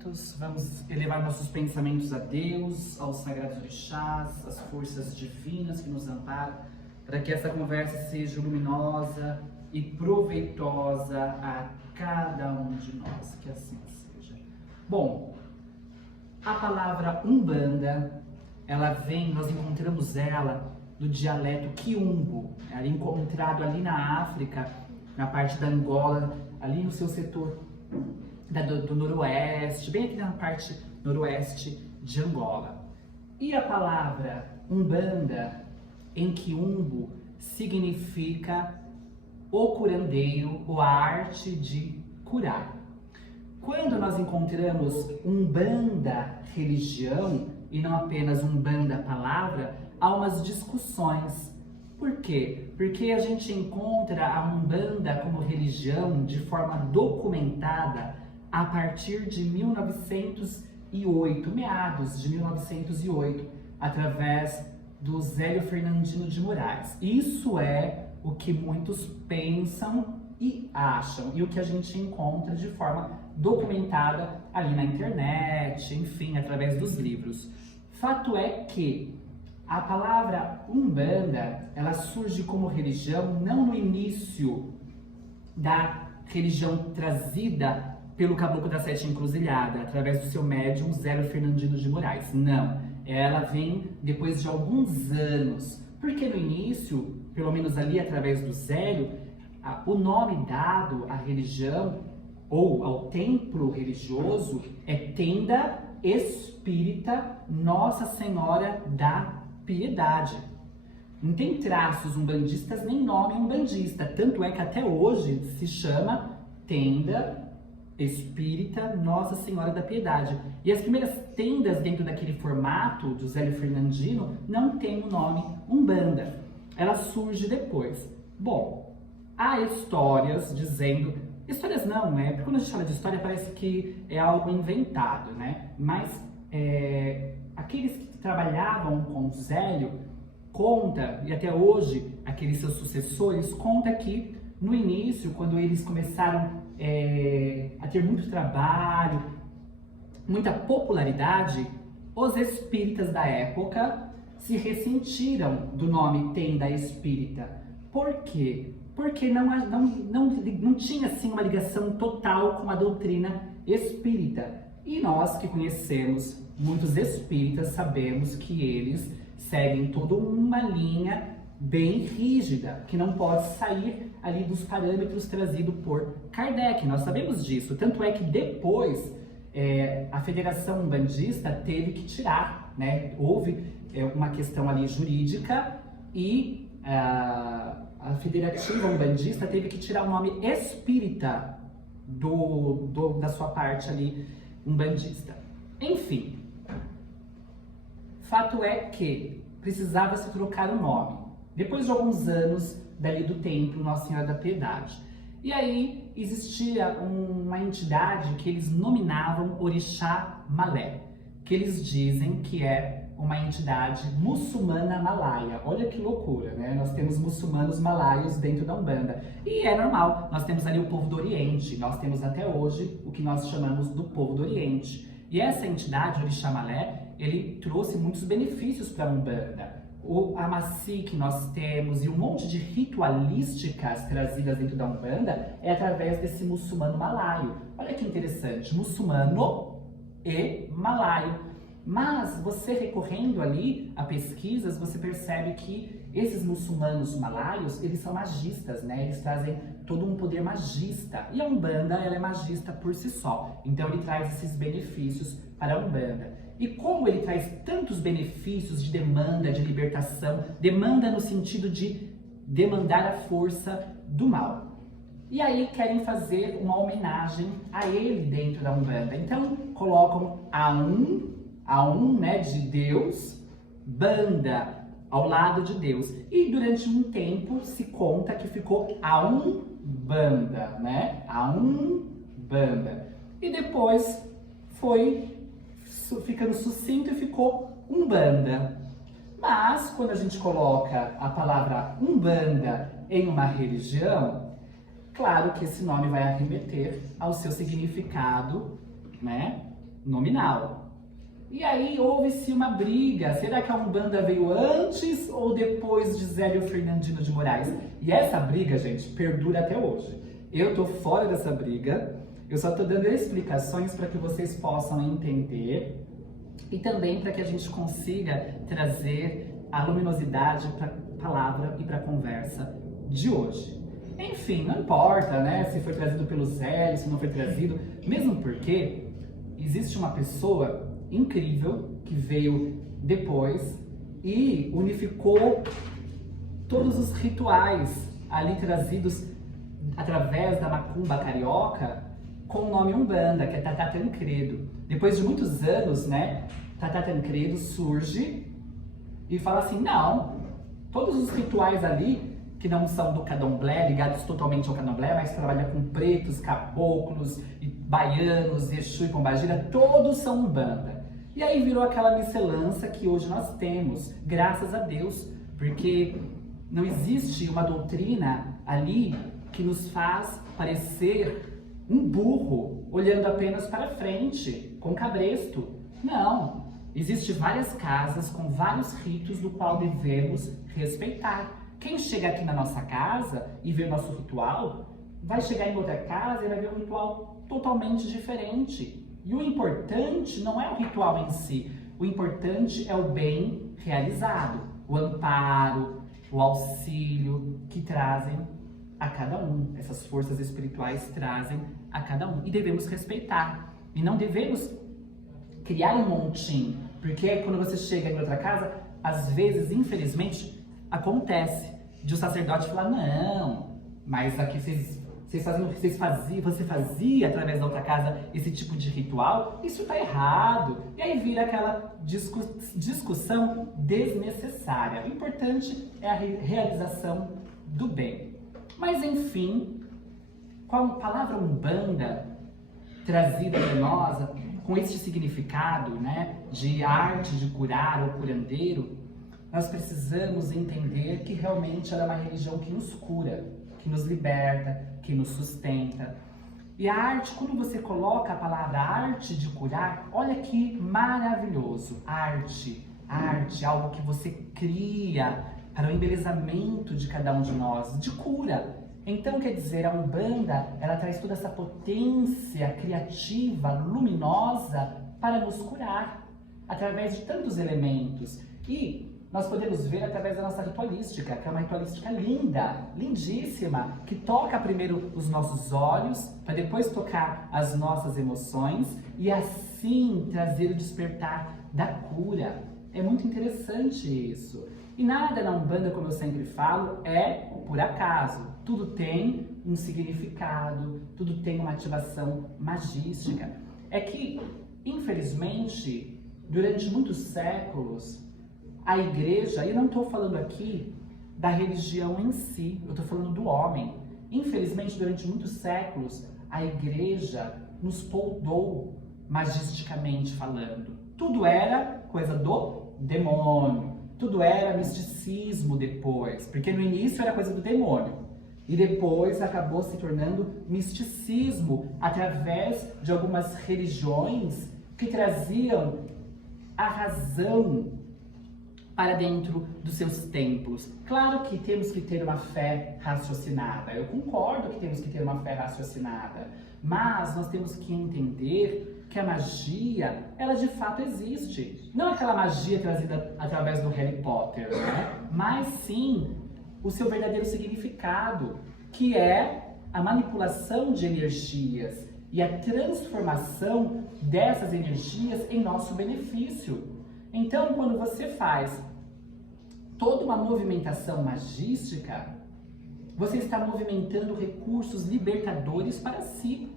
pensamentos, vamos elevar nossos pensamentos a Deus, aos sagrados orixás, às forças divinas que nos amparam, para que essa conversa seja luminosa e proveitosa a cada um de nós, que assim seja. Bom, a palavra Umbanda, nós encontramos ela no dialeto quiumbo, ela é encontrado ali na África, na parte da Angola, ali no seu setor do noroeste, bem aqui na parte noroeste de Angola. E a palavra Umbanda, em quiumbo, significa o curandeiro ou a arte de curar. Quando nós encontramos Umbanda religião e não apenas Umbanda palavra, há umas discussões. Por quê? Porque a gente encontra a Umbanda como religião de forma documentada a partir de 1908, meados de 1908, através do Zélio Fernandino de Moraes. Isso é o que muitos pensam e acham, e o que a gente encontra de forma documentada ali na internet, enfim, através dos livros. Fato é que a palavra Umbanda, ela surge como religião não no início da religião trazida pelo Caboclo da Sete Encruzilhada, através do seu médium Zélio Fernandino de Moraes. Não, ela vem depois de alguns anos, porque no início, pelo menos ali através do Zélio, o nome dado à religião ou ao templo religioso é Tenda Espírita Nossa Senhora da Piedade. Não tem traços umbandistas nem nome umbandista, tanto é que até hoje se chama Tenda Espírita Nossa Senhora da Piedade. E as primeiras tendas dentro daquele formato do Zélio Fernandino não tem o nome Umbanda. Ela surge depois. Bom, há histórias dizendo... Histórias não, né? Porque quando a gente fala de história parece que é algo inventado, né? Mas aqueles que trabalhavam com o Zélio conta, e até hoje aqueles seus sucessores, conta que no início, quando eles começaram a ter muito trabalho, muita popularidade, os espíritas da época se ressentiram do nome Tenda Espírita. Por quê? Porque não tinha assim uma ligação total com a doutrina espírita. E nós que conhecemos muitos espíritas sabemos que eles seguem toda uma linha bem rígida, que não pode sair ali dos parâmetros trazidos por Kardec. Nós sabemos disso. Tanto é que depois a Federação Umbandista teve que tirar, né? Houve uma questão ali jurídica e a Federativa Umbandista teve que tirar o nome espírita da sua parte ali umbandista. Enfim, fato é que precisava se trocar o nome. Depois de alguns anos dali do templo Nossa Senhora da Piedade. E aí existia uma entidade que eles nominavam Orixá Malé, que eles dizem que é uma entidade muçulmana malaia. Olha que loucura, né? Nós temos muçulmanos malaios dentro da Umbanda. E é normal, nós temos ali o povo do Oriente, nós temos até hoje o que nós chamamos do povo do Oriente. E essa entidade, Orixá Malé, ele trouxe muitos benefícios para a Umbanda. O Amaci que nós temos e um monte de ritualísticas trazidas dentro da Umbanda é através desse muçulmano malaio. Olha que interessante, muçulmano e malaio. Mas você recorrendo ali a pesquisas, você percebe que esses muçulmanos malaios, eles são magistas, né? Eles trazem todo um poder magista. E a Umbanda, ela é magista por si só. Então ele traz esses benefícios para a Umbanda. E como ele traz tantos benefícios de demanda, de libertação, demanda no sentido de demandar a força do mal. E aí querem fazer uma homenagem a ele dentro da Umbanda. Então colocam Aum, né, de Deus, Banda, ao lado de Deus. E durante um tempo se conta que ficou Aumbanda, né? Aumbanda. E depois foi ficando sucinto e ficou Umbanda. Mas quando a gente coloca a palavra Umbanda em uma religião, claro que esse nome vai arremeter ao seu significado, né? nominal. E aí houve-se uma briga, será que a Umbanda veio antes ou depois de Zélio Fernandino de Moraes? E essa briga, gente, perdura até hoje. Eu tô fora dessa briga, eu só tô dando explicações para que vocês possam entender e também para que a gente consiga trazer a luminosidade para a palavra e para a conversa de hoje. Enfim, não importa, né, se foi trazido pelo Zélio, se não foi trazido, mesmo porque existe uma pessoa incrível que veio depois e unificou todos os rituais ali trazidos através da macumba carioca com o nome Umbanda, que é Tatá Tancredo. Depois de muitos anos, né, Tatá Tancredo surge e fala assim, não, todos os rituais ali que não são do candomblé, ligados totalmente ao candomblé, mas trabalha com pretos, caboclos, e baianos, Exu e Pombagira, todos são Umbanda. E aí virou aquela miscelância que hoje nós temos, graças a Deus, porque não existe uma doutrina ali que nos faz parecer um burro, olhando apenas para frente, com cabresto. Não, existem várias casas com vários ritos do qual devemos respeitar. Quem chega aqui na nossa casa e vê o nosso ritual, vai chegar em outra casa e vai ver um ritual totalmente diferente. E o importante não é o ritual em si, o importante é o bem realizado, o amparo, o auxílio que trazem a cada um. Essas forças espirituais trazem a cada um e devemos respeitar. E não devemos criar um montinho, porque quando você chega em outra casa, às vezes, infelizmente, acontece de o sacerdote falar, não, mas aqui você fazia através da outra casa esse tipo de ritual, isso tá errado. E aí vira aquela discussão desnecessária. O importante é a realização do bem. Mas enfim, com a palavra Umbanda trazida para nós, com este significado, né, de arte de curar ou curandeiro, nós precisamos entender que realmente ela é uma religião que nos cura, que nos liberta, que nos sustenta. E a arte, quando você coloca a palavra arte de curar, olha que maravilhoso. Arte, algo que você cria para o embelezamento de cada um de nós, de cura. Então, quer dizer, a Umbanda, ela traz toda essa potência criativa, luminosa, para nos curar, através de tantos elementos. E nós podemos ver através da nossa ritualística, que é uma ritualística linda, lindíssima, que toca primeiro os nossos olhos, para depois tocar as nossas emoções e assim trazer o despertar da cura. É muito interessante isso. E nada na Umbanda, como eu sempre falo, é por acaso. Tudo tem um significado, tudo tem uma ativação magística. É que, infelizmente, durante muitos séculos, a igreja, e eu não estou falando aqui da religião em si, eu estou falando do homem. Infelizmente, durante muitos séculos, a igreja nos poldou, magisticamente falando. Tudo era coisa do demônio, tudo era misticismo depois, porque no início era coisa do demônio. E depois acabou se tornando misticismo através de algumas religiões que traziam a razão para dentro dos seus templos. Claro que temos que ter uma fé raciocinada, eu concordo que temos que ter uma fé raciocinada, mas nós temos que entender que a magia, ela de fato existe. Não aquela magia trazida através do Harry Potter, né? Mas sim o seu verdadeiro significado, que é a manipulação de energias e a transformação dessas energias em nosso benefício. Então, quando você faz toda uma movimentação magística, você está movimentando recursos libertadores para si.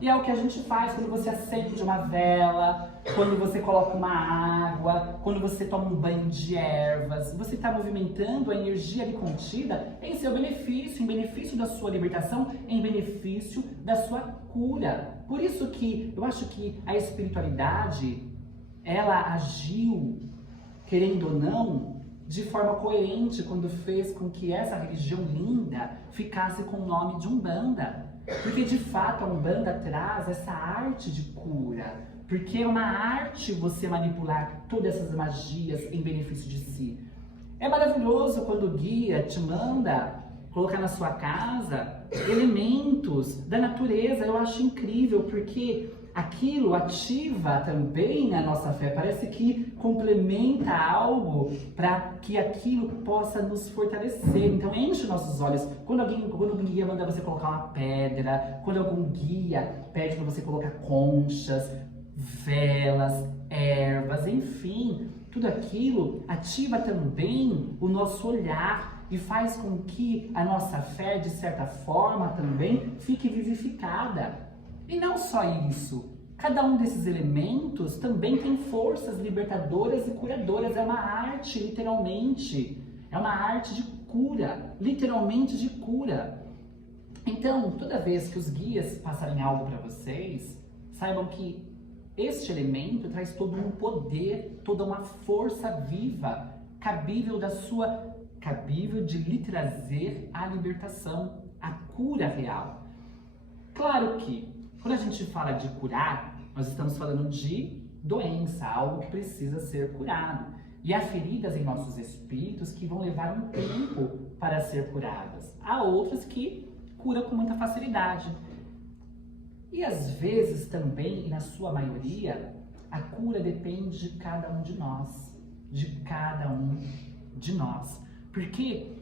E é o que a gente faz quando você acende uma vela, quando você coloca uma água, quando você toma um banho de ervas. Você está movimentando a energia ali contida em seu benefício, em benefício da sua libertação, em benefício da sua cura. Por isso que eu acho que a espiritualidade, ela agiu, querendo ou não, de forma coerente quando fez com que essa religião linda ficasse com o nome de Umbanda. Porque de fato a Umbanda traz essa arte de cura, porque é uma arte você manipular todas essas magias em benefício de si. É maravilhoso quando o guia te manda colocar na sua casa elementos da natureza. Eu acho incrível, porque aquilo ativa também a nossa fé. Parece que complementa algo para que aquilo possa nos fortalecer. Então enche nossos olhos. Quando algum guia manda você colocar uma pedra, quando algum guia pede para você colocar conchas, velas, ervas, enfim, tudo aquilo ativa também o nosso olhar e faz com que a nossa fé, de certa forma, também fique vivificada. E não só isso, cada um desses elementos também tem forças libertadoras e curadoras. É uma arte, literalmente. É uma arte de cura, literalmente de cura. Então, toda vez que os guias passarem algo para vocês, saibam que este elemento traz todo um poder, toda uma força viva, cabível de lhe trazer a libertação, a cura real. Claro que, quando a gente fala de curar, nós estamos falando de doença, algo que precisa ser curado. E há feridas em nossos espíritos que vão levar um tempo para ser curadas. Há outras que curam com muita facilidade. E às vezes também, e na sua maioria, a cura depende de cada um de nós. De cada um de nós. Porque,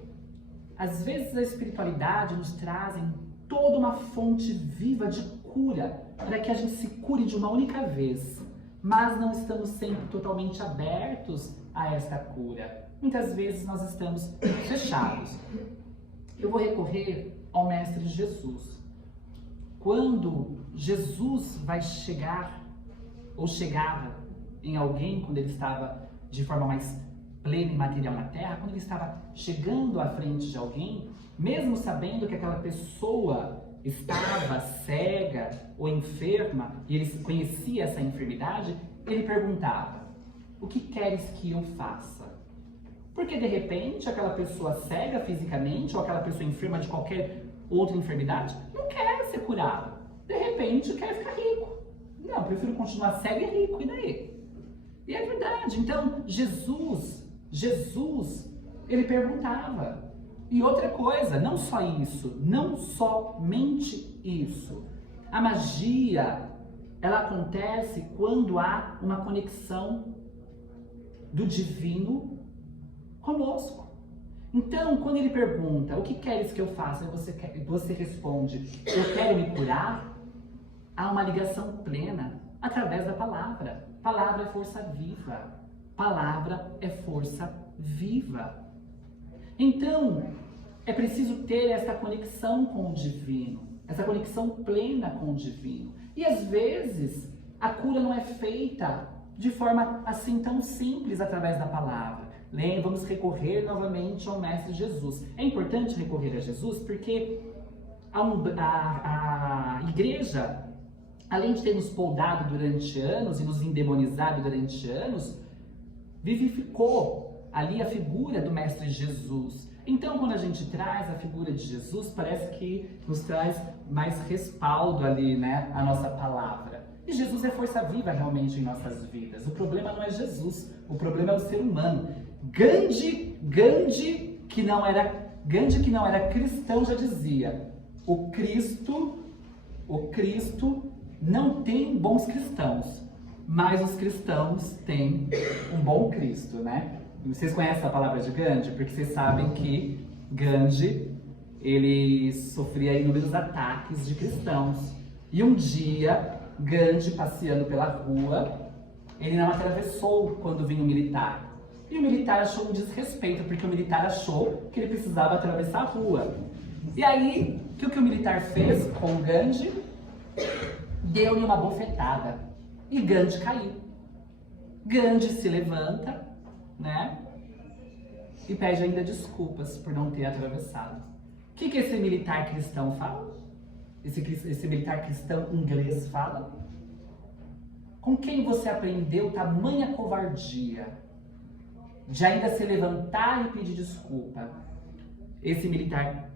às vezes, a espiritualidade nos traz toda uma fonte viva de cura, para que a gente se cure de uma única vez. Mas não estamos sempre totalmente abertos a esta cura. Muitas vezes nós estamos fechados. Eu vou recorrer ao Mestre Jesus. Quando Jesus vai chegar, ou chegava em alguém, quando ele estava de forma mais plena e material na Terra, quando ele estava chegando à frente de alguém, mesmo sabendo que aquela pessoa estava cega ou enferma, e ele conhecia essa enfermidade, ele perguntava: o que queres que eu faça? Porque de repente aquela pessoa cega fisicamente, ou aquela pessoa enferma de qualquer outra enfermidade, não quer ser curado. De repente quer ficar rico. Não, eu prefiro continuar cego e rico, e daí? E é verdade. Então, Jesus, ele perguntava. E outra coisa, não só isso, não somente isso. A magia, ela acontece quando há uma conexão do divino conosco. Então, quando ele pergunta, o que queres que eu faça? Você responde, eu quero me curar. Há uma ligação plena através da palavra. Palavra é força viva. Palavra é força viva. Então, é preciso ter essa conexão com o divino, essa conexão plena com o divino. E às vezes, a cura não é feita de forma assim tão simples através da palavra. Vamos recorrer novamente ao Mestre Jesus. É importante recorrer a Jesus porque a igreja, além de ter nos poldado durante anos e nos endemonizado durante anos, vivificou ali a figura do Mestre Jesus. Então, quando a gente traz a figura de Jesus, parece que nos traz mais respaldo ali, né, a nossa palavra. E Jesus é força viva realmente em nossas vidas. O problema não é Jesus, o problema é o ser humano. Gandhi, que não era cristão, já dizia: o Cristo não tem bons cristãos, mas os cristãos têm um bom Cristo, né? Vocês conhecem a palavra de Gandhi? Porque vocês sabem que Gandhi, ele sofria inúmeros ataques de cristãos. E um dia, Gandhi, passeando pela rua, ele não atravessou quando vinha um militar. E o militar achou um desrespeito, porque o militar achou que ele precisava atravessar a rua. E aí, o que o militar fez com Gandhi? Deu-lhe uma bofetada. E Gandhi caiu. Gandhi se levanta, né? E pede ainda desculpas por não ter atravessado. O que esse militar cristão fala? Esse militar cristão inglês fala? Com quem você aprendeu tamanha covardia de ainda se levantar e pedir desculpa? Esse militar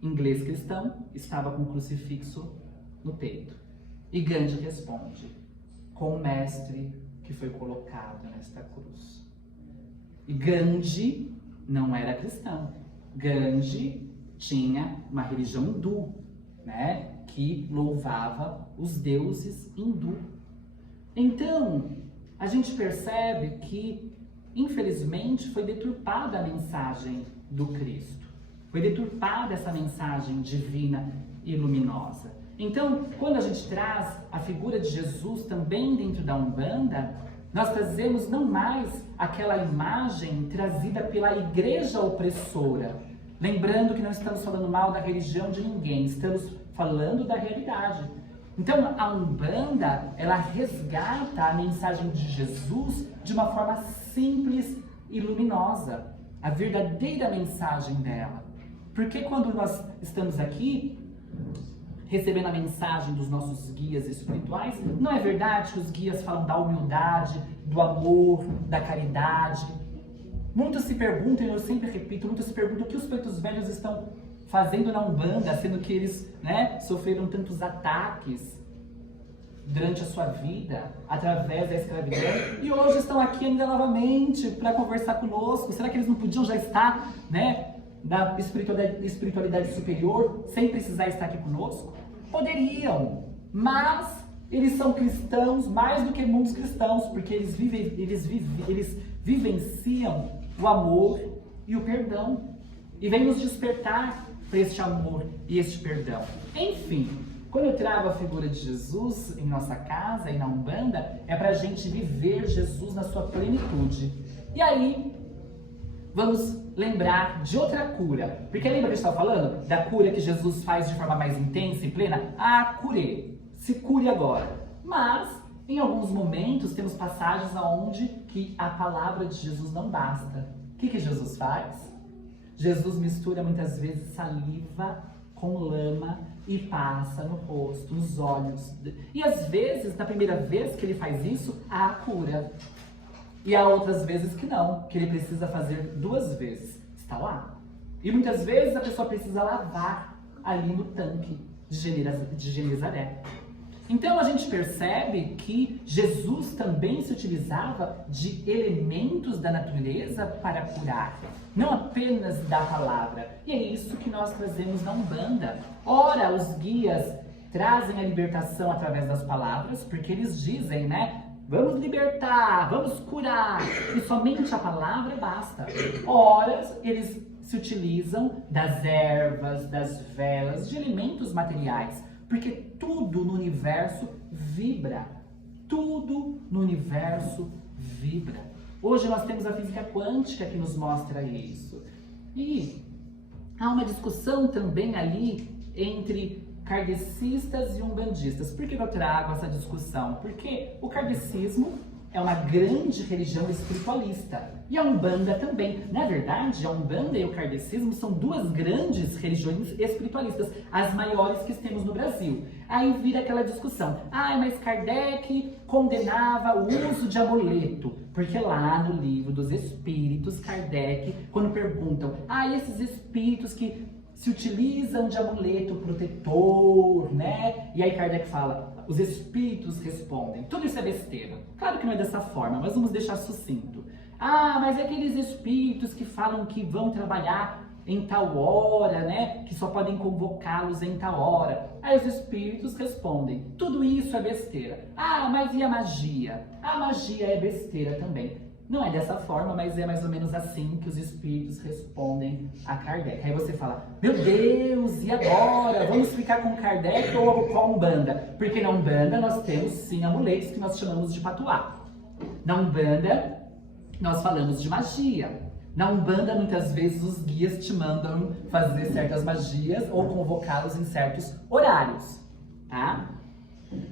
inglês cristão estava com um crucifixo no peito. E Gandhi responde: com o mestre que foi colocado nesta cruz. E Gandhi não era cristão. Gandhi tinha uma religião hindu, né, que louvava os deuses hindu. Então, a gente percebe que, infelizmente, foi deturpada a mensagem do Cristo. Foi deturpada essa mensagem divina e luminosa. Então, quando a gente traz a figura de Jesus também dentro da Umbanda, nós trazemos não mais aquela imagem trazida pela igreja opressora. Lembrando que não estamos falando mal da religião de ninguém, estamos falando da realidade. Então, a Umbanda, ela resgata a mensagem de Jesus de uma forma simples e luminosa. A verdadeira mensagem dela. Porque quando nós estamos aqui, recebendo a mensagem dos nossos guias espirituais, não é verdade que os guias falam da humildade, do amor, da caridade? Muitos se perguntam, e eu sempre repito, muitos se perguntam o que os pretos velhos estão fazendo na Umbanda, sendo que eles, né, sofreram tantos ataques durante a sua vida, através da escravidão, e hoje estão aqui ainda novamente para conversar conosco. Será que eles não podiam já estar, né, da espiritualidade superior, sem precisar estar aqui conosco? Poderiam, mas eles são cristãos mais do que muitos cristãos, porque eles vivenciam o amor e o perdão, e vem nos despertar para este amor e este perdão. Enfim, quando eu trago a figura de Jesus em nossa casa e na Umbanda, é para a gente viver Jesus na sua plenitude. E aí, vamos lembrar de outra cura. Porque lembra que a gente estava falando da cura que Jesus faz de forma mais intensa e plena? Ah, curei. Se cure agora. Mas, em alguns momentos, temos passagens onde que a palavra de Jesus não basta. O que Jesus faz? Jesus mistura muitas vezes saliva com lama e passa no rosto, nos olhos. E às vezes, na primeira vez que ele faz isso, há cura. E há outras vezes que não, que ele precisa fazer 2 vezes. Está lá. E muitas vezes a pessoa precisa lavar ali no tanque de Genezaré. Então a gente percebe que Jesus também se utilizava de elementos da natureza para curar, não apenas da palavra. E é isso que nós trazemos na Umbanda. Ora, os guias trazem a libertação através das palavras, porque eles dizem, né? Vamos libertar, vamos curar, e somente a palavra basta. Ora, eles se utilizam das ervas, das velas, de elementos materiais, porque tudo no universo vibra. Tudo no universo vibra. Hoje nós temos a física quântica que nos mostra isso. E há uma discussão também ali entre kardecistas e umbandistas. Por que eu trago essa discussão? Porque o kardecismo é uma grande religião espiritualista. E a Umbanda também. Na verdade, a Umbanda e o kardecismo são 2 grandes religiões espiritualistas, as maiores que temos no Brasil. Aí vira aquela discussão. Ah, mas Kardec condenava o uso de amuleto. Porque lá no livro dos Espíritos, Kardec, quando perguntam, esses espíritos que se utilizam de amuleto protetor, né? E aí Kardec fala, os espíritos respondem. Tudo isso é besteira. Claro que não é dessa forma, mas vamos deixar sucinto. Mas é aqueles espíritos que falam que vão trabalhar em tal hora, né? Que só podem convocá-los em tal hora. Aí os espíritos respondem, tudo isso é besteira. Mas e a magia? A magia é besteira também. Não é dessa forma, mas é mais ou menos assim que os espíritos respondem a Kardec. Aí você fala, meu Deus, e agora? Vamos ficar com Kardec ou com a Umbanda? Porque na Umbanda nós temos sim amuletos que nós chamamos de patuá. Na Umbanda nós falamos de magia. Na Umbanda muitas vezes os guias te mandam fazer certas magias ou convocá-los em certos horários, tá?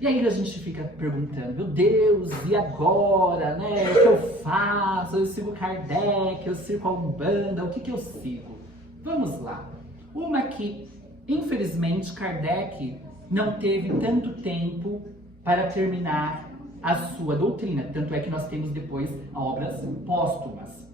E aí a gente fica perguntando, meu Deus, e agora, né? O que eu faço? Eu sigo Kardec, eu sigo a Umbanda, o que eu sigo? Vamos lá. Uma que, infelizmente, Kardec não teve tanto tempo para terminar a sua doutrina. Tanto é que nós temos depois obras póstumas.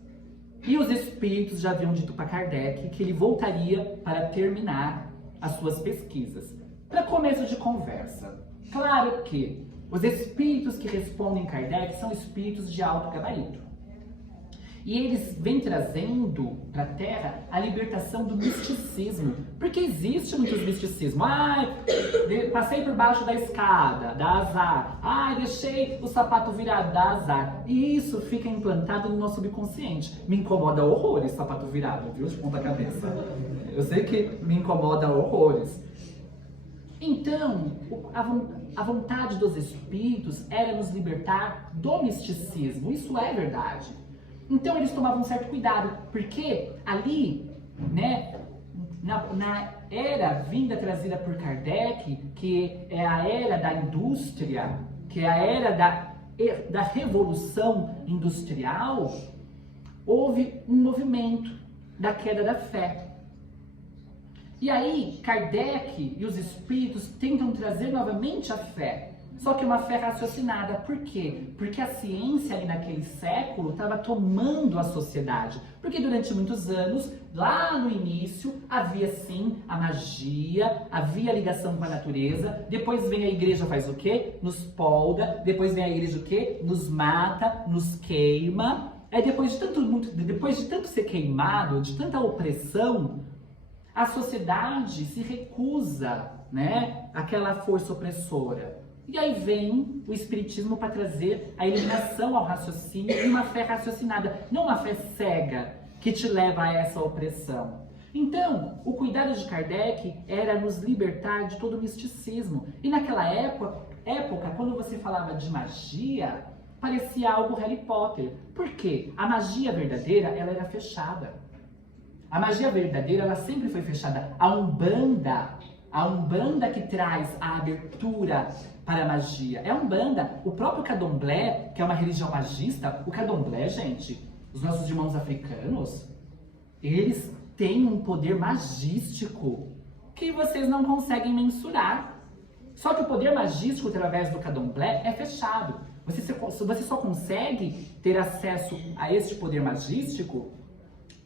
E os espíritos já haviam dito para Kardec que ele voltaria para terminar as suas pesquisas. Para começo de conversa, claro que Os espíritos que respondem Kardec são espíritos de alto gabarito. E eles vêm trazendo para a Terra a libertação do misticismo. Porque existe muitos misticismos. Passei por baixo da escada, dá azar. Deixei o sapato virado, dá azar. E isso fica implantado no nosso subconsciente. Me incomoda horrores sapato virado, viu? De ponta cabeça. Eu sei que me incomoda horrores. Então, a vontade dos espíritos era nos libertar do misticismo. Isso é verdade. Então eles tomavam um certo cuidado, porque ali, né, na era vinda trazida por Kardec, que é a era da indústria, que é a era da revolução industrial, houve um movimento da queda da fé. E aí, Kardec e os espíritos tentam trazer novamente a fé. Só que uma fé raciocinada. Por quê? Porque a ciência ali naquele século estava tomando a sociedade. Porque durante muitos anos, lá no início, havia sim a magia, havia a ligação com a natureza. Depois vem a igreja, faz o quê? Nos polda. Depois vem a igreja o quê? Nos mata, nos queima. Aí depois de tanto ser queimado, de tanta opressão, a sociedade se recusa, né, àquela força opressora. E aí vem o espiritismo para trazer a iluminação ao raciocínio e uma fé raciocinada, não uma fé cega que te leva a essa opressão. Então, o cuidado de Kardec era nos libertar de todo o misticismo. E naquela época, quando você falava de magia, parecia algo Harry Potter. Por quê? A magia verdadeira, ela era fechada. A magia verdadeira, ela sempre foi fechada. A Umbanda que traz a abertura para a magia. É a Umbanda. O próprio Candomblé, que é uma religião magista, o Candomblé, gente, os nossos irmãos africanos, eles têm um poder magístico que vocês não conseguem mensurar. Só que o poder magístico através do Candomblé é fechado. Você só consegue ter acesso a este poder magístico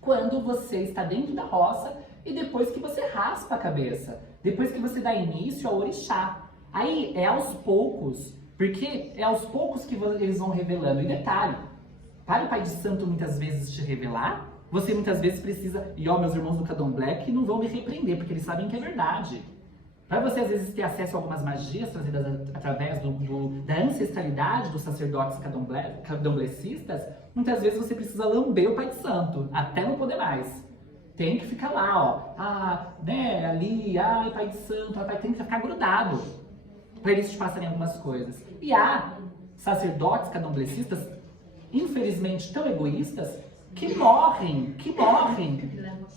quando você está dentro da roça e depois que você raspa a cabeça, depois que você dá início ao orixá. Aí é aos poucos, porque é aos poucos que eles vão revelando. E detalhe, para o Pai de Santo muitas vezes te revelar, você muitas vezes precisa, e meus irmãos do Candomblé que não vão me repreender, porque eles sabem que é verdade. Para você às vezes ter acesso a algumas magias trazidas através da ancestralidade dos sacerdotes candomblecistas, muitas vezes você precisa lamber o Pai de Santo, até não poder mais. Tem que ficar lá, Pai de Santo, tem que ficar grudado para eles te passarem algumas coisas. E há sacerdotes candomblecistas, infelizmente tão egoístas, que morrem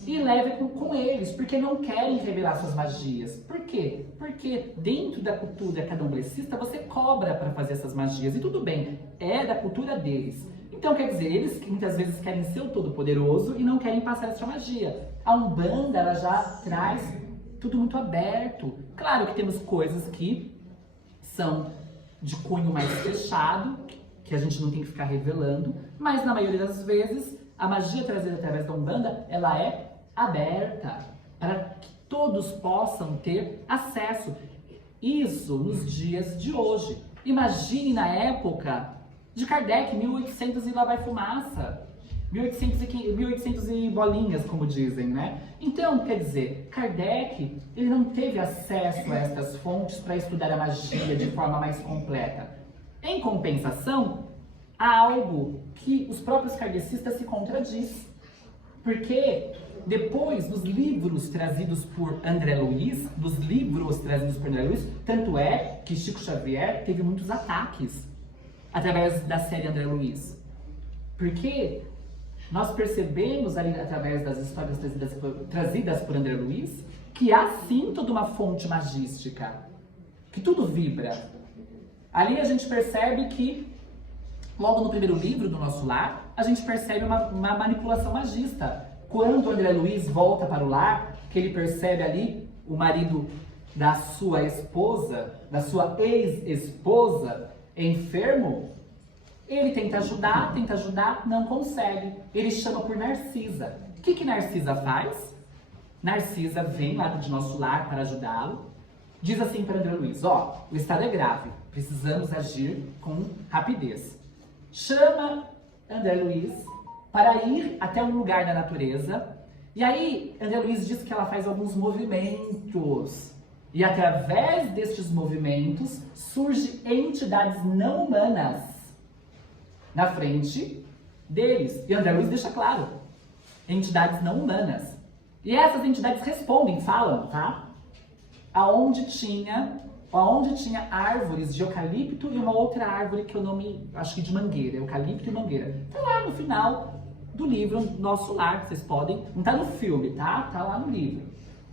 e levam com eles, porque não querem revelar suas magias. Por quê? Porque dentro da cultura candomblecista você cobra para fazer essas magias, e tudo bem, é da cultura deles. Então quer dizer, eles muitas vezes querem ser o todo-poderoso e não querem passar essa magia. A Umbanda, ela já traz tudo muito aberto. Claro que temos coisas que são de cunho mais fechado, que a gente não tem que ficar revelando, mas na maioria das vezes a magia trazida através da Umbanda, ela é aberta para que todos possam ter acesso. Isso nos dias de hoje. Imagine na época de Kardec, 1800 e lá vai fumaça. 1800 e bolinhas, como dizem, né? Então, quer dizer, Kardec, ele não teve acesso a estas fontes para estudar a magia de forma mais completa. Em compensação, há algo que os próprios kardecistas se contradiz. Porque depois dos livros trazidos por André Luiz, tanto é que Chico Xavier teve muitos ataques através da série André Luiz. Porque nós percebemos ali através das histórias trazidas por André Luiz que há sim toda uma fonte magística, que tudo vibra. Ali a gente percebe que logo no primeiro livro do Nosso Lar, a gente percebe uma manipulação magista. Quando André Luiz volta para o lar, que ele percebe ali o marido da sua esposa, da sua ex-esposa, enfermo, ele tenta ajudar, não consegue. Ele chama por Narcisa. O que Narcisa faz? Narcisa vem lá de Nosso Lar para ajudá-lo. diz assim para André Luiz, ó, o estado é grave, precisamos agir com rapidez. Chama André Luiz para ir até um lugar da natureza, e aí André Luiz diz que ela faz alguns movimentos, e através destes movimentos surgem entidades não humanas na frente deles. E André Luiz deixa claro, entidades não humanas. E essas entidades respondem, falam, tá? Aonde tinha árvores de eucalipto e uma outra árvore que eu não me... acho que de mangueira, eucalipto e mangueira. Tá lá no final do livro, Nosso Lar, vocês podem... Não tá no filme, tá? Tá lá no livro.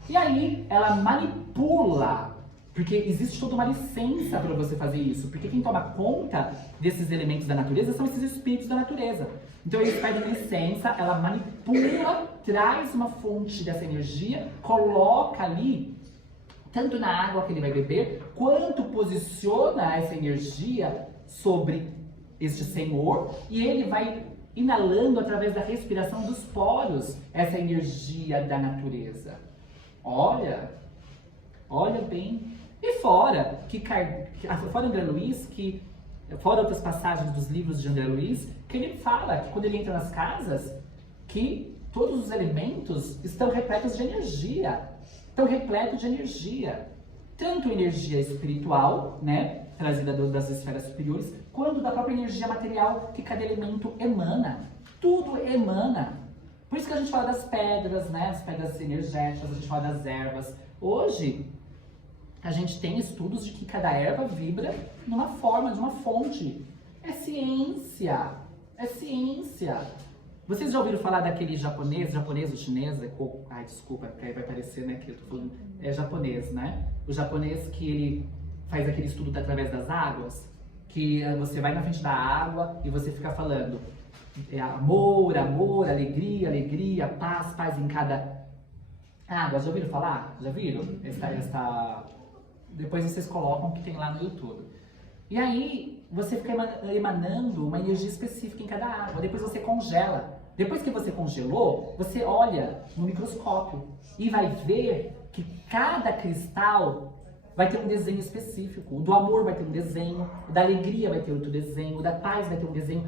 E aí, ela manipula, porque existe toda uma licença para você fazer isso, porque quem toma conta desses elementos da natureza são esses espíritos da natureza. Então eles pedem licença, ela manipula, traz uma fonte dessa energia, coloca ali, tanto na água que ele vai beber, quanto posiciona essa energia sobre este senhor, e ele vai inalando através da respiração dos poros essa energia da natureza. Olha bem. E fora André Luiz, fora outras passagens dos livros de André Luiz, que ele fala que quando ele entra nas casas, que todos os elementos estão repletos de energia. Tanto energia espiritual, né, trazida das esferas superiores, quanto da própria energia material que cada elemento emana. Tudo emana. Por isso que a gente fala das pedras, né, as pedras energéticas, a gente fala das ervas. Hoje, a gente tem estudos de que cada erva vibra numa forma, de uma fonte. É ciência. Vocês já ouviram falar daquele japonês ou chinês? Ai, desculpa, porque aí vai parecer, né, que eu tô falando, é japonês, né? O japonês que ele faz aquele estudo através das águas, que você vai na frente da água e você fica falando amor, alegria, paz em cada água. Já ouviram falar? Já viram? Depois vocês colocam o que tem lá no YouTube. E aí, você fica emanando uma energia específica em cada água. Depois você congela. Depois que você congelou, você olha no microscópio e vai ver que cada cristal vai ter um desenho específico. O do amor vai ter um desenho, o da alegria vai ter outro desenho, o da paz vai ter um desenho.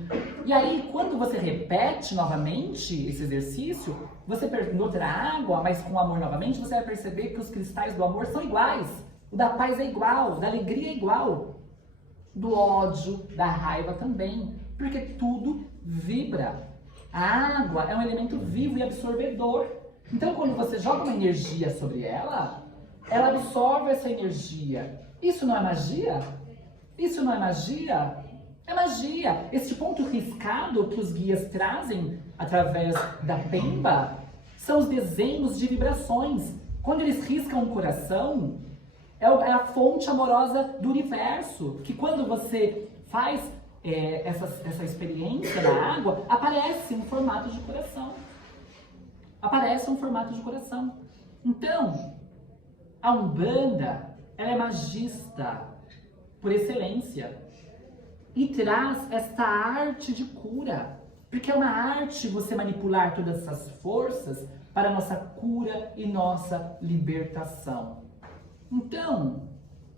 E aí, quando você repete novamente esse exercício, em outra água, mas com amor novamente, você vai perceber que os cristais do amor são iguais. O da paz é igual, o da alegria é igual. Do ódio, da raiva também. Porque tudo vibra. A água é um elemento vivo e absorvedor. Então, quando você joga uma energia sobre ela, ela absorve essa energia. Isso não é magia? Isso não é magia? É magia. Este ponto riscado que os guias trazem através da pemba são os desenhos de vibrações. Quando eles riscam o coração, é a fonte amorosa do universo, que quando você faz essa experiência na água, aparece um formato de coração. Então, a Umbanda, ela é magista por excelência e traz esta arte de cura, porque é uma arte você manipular todas essas forças para a nossa cura e nossa libertação. Então,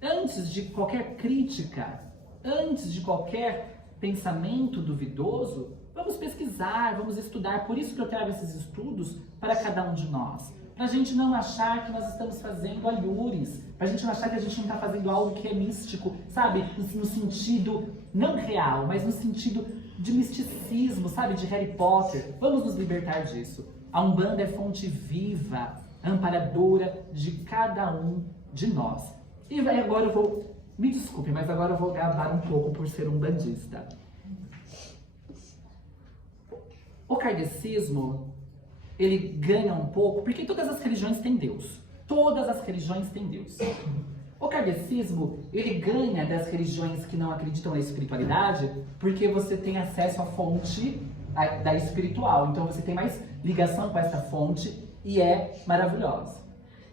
antes de qualquer crítica, antes de qualquer pensamento duvidoso, vamos pesquisar, vamos estudar. Por isso que eu trago esses estudos para cada um de nós. Para a gente não achar que nós estamos fazendo alhures, para a gente não achar que a gente não está fazendo algo que é místico, sabe? No sentido não real, mas no sentido de misticismo, sabe? De Harry Potter. Vamos nos libertar disso. A Umbanda é fonte viva, amparadora de cada um de nós. E agora eu vou... Me desculpe, mas agora eu vou gabar um pouco por ser umbandista. O kardecismo, ele ganha um pouco, porque todas as religiões têm Deus. Todas as religiões têm Deus. O kardecismo, ele ganha das religiões que não acreditam na espiritualidade, porque você tem acesso à fonte da espiritual. Então você tem mais ligação com essa fonte e é maravilhosa.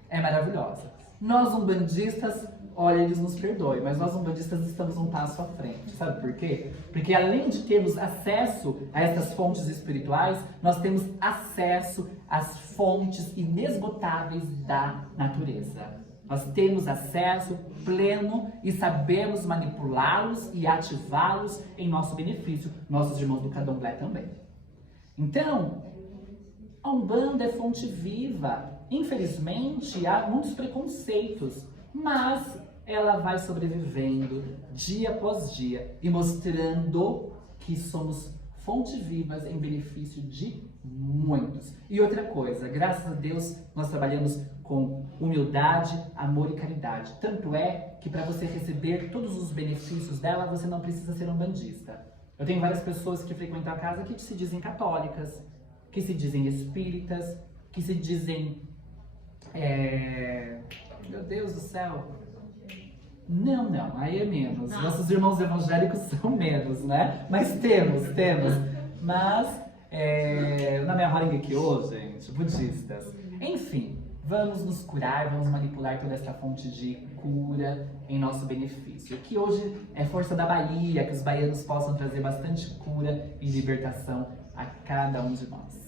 É maravilhosa. Nós umbandistas, olha, eles nos perdoem, mas nós umbandistas estamos um passo à frente. Sabe por quê? Porque além de termos acesso a essas fontes espirituais, nós temos acesso às fontes inesgotáveis da natureza. Nós temos acesso pleno e sabemos manipulá-los e ativá-los em nosso benefício, nossos irmãos do Candomblé também. Então, a Umbanda é fonte viva. Infelizmente, há muitos preconceitos, mas ela vai sobrevivendo dia após dia e mostrando que somos fonte vivas em benefício de muitos. E outra coisa, graças a Deus, nós trabalhamos com humildade, amor e caridade. Tanto é que para você receber todos os benefícios dela, você não precisa ser umbandista. Eu tenho várias pessoas que frequentam a casa que se dizem católicas, que se dizem espíritas, que se dizem... Meu Deus do céu... Não, aí é menos. Não. Nossos irmãos evangélicos são menos, né? Mas temos. Mas, na minha Haringekyo, gente, budistas. Enfim, vamos nos curar, vamos manipular toda essa fonte de cura em nosso benefício. Que hoje é força da Bahia, que os baianos possam trazer bastante cura e libertação a cada um de nós.